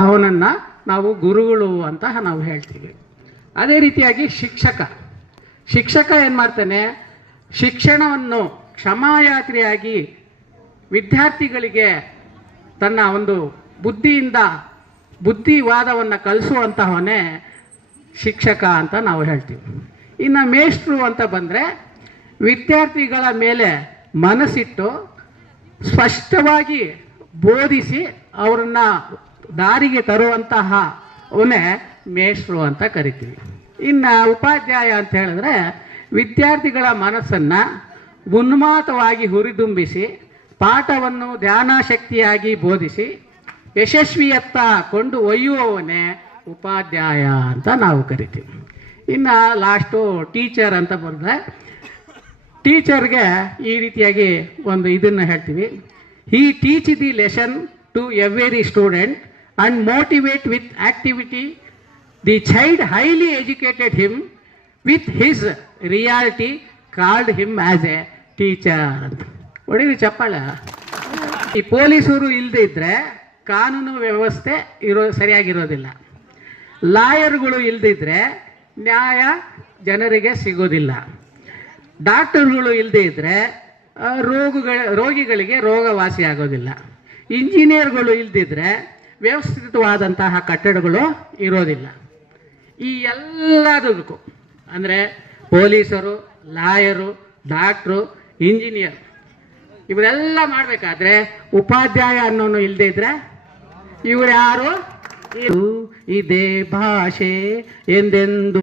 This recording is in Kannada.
ಅವನನ್ನ ನಾವು ಗುರುಗಳು ಅಂತ ನಾವು ಹೇಳ್ತೀವಿ. ಅದೇ ರೀತಿಯಾಗಿ ಶಿಕ್ಷಕ. ಶಿಕ್ಷಕ ಏನು ಮಾಡ್ತಾನೆ? ಶಿಕ್ಷಣವನ್ನು ಕ್ಷಮಾಯಾತ್ರಿಯಾಗಿ ವಿದ್ಯಾರ್ಥಿಗಳಿಗೆ ತನ್ನ ಒಂದು ಬುದ್ಧಿಯಿಂದ ಬುದ್ಧಿವಾದವನ್ನು ಕಲಿಸುವಂತಹವನೇ ಶಿಕ್ಷಕ ಅಂತ ನಾವು ಹೇಳ್ತೀವಿ. ಇನ್ನು ಮೇಷ್ಟ್ರು ಅಂತ ಬಂದರೆ ವಿದ್ಯಾರ್ಥಿಗಳ ಮೇಲೆ ಮನಸ್ಸಿಟ್ಟು ಸ್ಪಷ್ಟವಾಗಿ ಬೋಧಿಸಿ ಅವರನ್ನ ದಾರಿಗೆ ತರುವಂತಹ ಅವನೇ ಮೇಷ್ಟ್ರು ಅಂತ ಕರಿತೀವಿ. ಇನ್ನು ಉಪಾಧ್ಯಾಯ ಅಂತ ಹೇಳಿದ್ರೆ ವಿದ್ಯಾರ್ಥಿಗಳ ಮನಸ್ಸನ್ನು ಉನ್ಮಾತವಾಗಿ ಹುರಿದುಂಬಿಸಿ, ಪಾಠವನ್ನು ಧ್ಯಾನಾಶಕ್ತಿಯಾಗಿ ಬೋಧಿಸಿ, ಯಶಸ್ವಿಯತ್ತ ಕೊಂಡು ಒಯ್ಯುವವನೇ ಉಪಾಧ್ಯಾಯ ಅಂತ ನಾವು ಕರಿತೀವಿ. ಇನ್ನು ಲಾಸ್ಟು ಟೀಚರ್ ಅಂತ ಬಂದರೆ, ಟೀಚರ್ಗೆ ಈ ರೀತಿಯಾಗಿ ಒಂದು ಇದನ್ನು ಹೇಳ್ತೀವಿ. ಈ teach the lesson to every student and motivate with activity. The child highly educated him with his reality called him as a teacher ಹೊಡೀರಿ ಚಪ್ಪಾಳ ಈ ಪೊಲೀಸರು ಇಲ್ಲದೆ ಇದ್ದರೆ ಕಾನೂನು ವ್ಯವಸ್ಥೆ ಇರೋ ಸರಿಯಾಗಿರೋದಿಲ್ಲ. ಲಾಯರ್ಗಳು ಇಲ್ದಿದ್ರೆ ನ್ಯಾಯ ಜನರಿಗೆ ಸಿಗೋದಿಲ್ಲ. ಡಾಕ್ಟರ್ಗಳು ಇಲ್ಲದೆ ಇದ್ದರೆ ರೋಗಗಳ, ರೋಗಿಗಳಿಗೆ ರೋಗ ವಾಸಿ ಆಗೋದಿಲ್ಲ ಇಂಜಿನಿಯರ್ಗಳು ಇಲ್ದಿದ್ರೆ ವ್ಯವಸ್ಥಿತವಾದಂತಹ ಕಟ್ಟಡಗಳು ಇರೋದಿಲ್ಲ. ಈ ಎಲ್ಲದಕ್ಕೂ ಅಂದರೆ ಪೊಲೀಸರು, ಲಾಯರು, ಡಾಕ್ಟ್ರು, ಇಂಜಿನಿಯರ್, ಇವರೆಲ್ಲ ಮಾಡಬೇಕಾದ್ರೆ ಉಪಾಧ್ಯಾಯ ಅನ್ನೋನು ಇಲ್ಲದೆ ಇದ್ರೆ ಇವ್ರು ಯಾರು? ಇದು ಇದೇ ಭಾಷೆ ಎಂದೆಂದು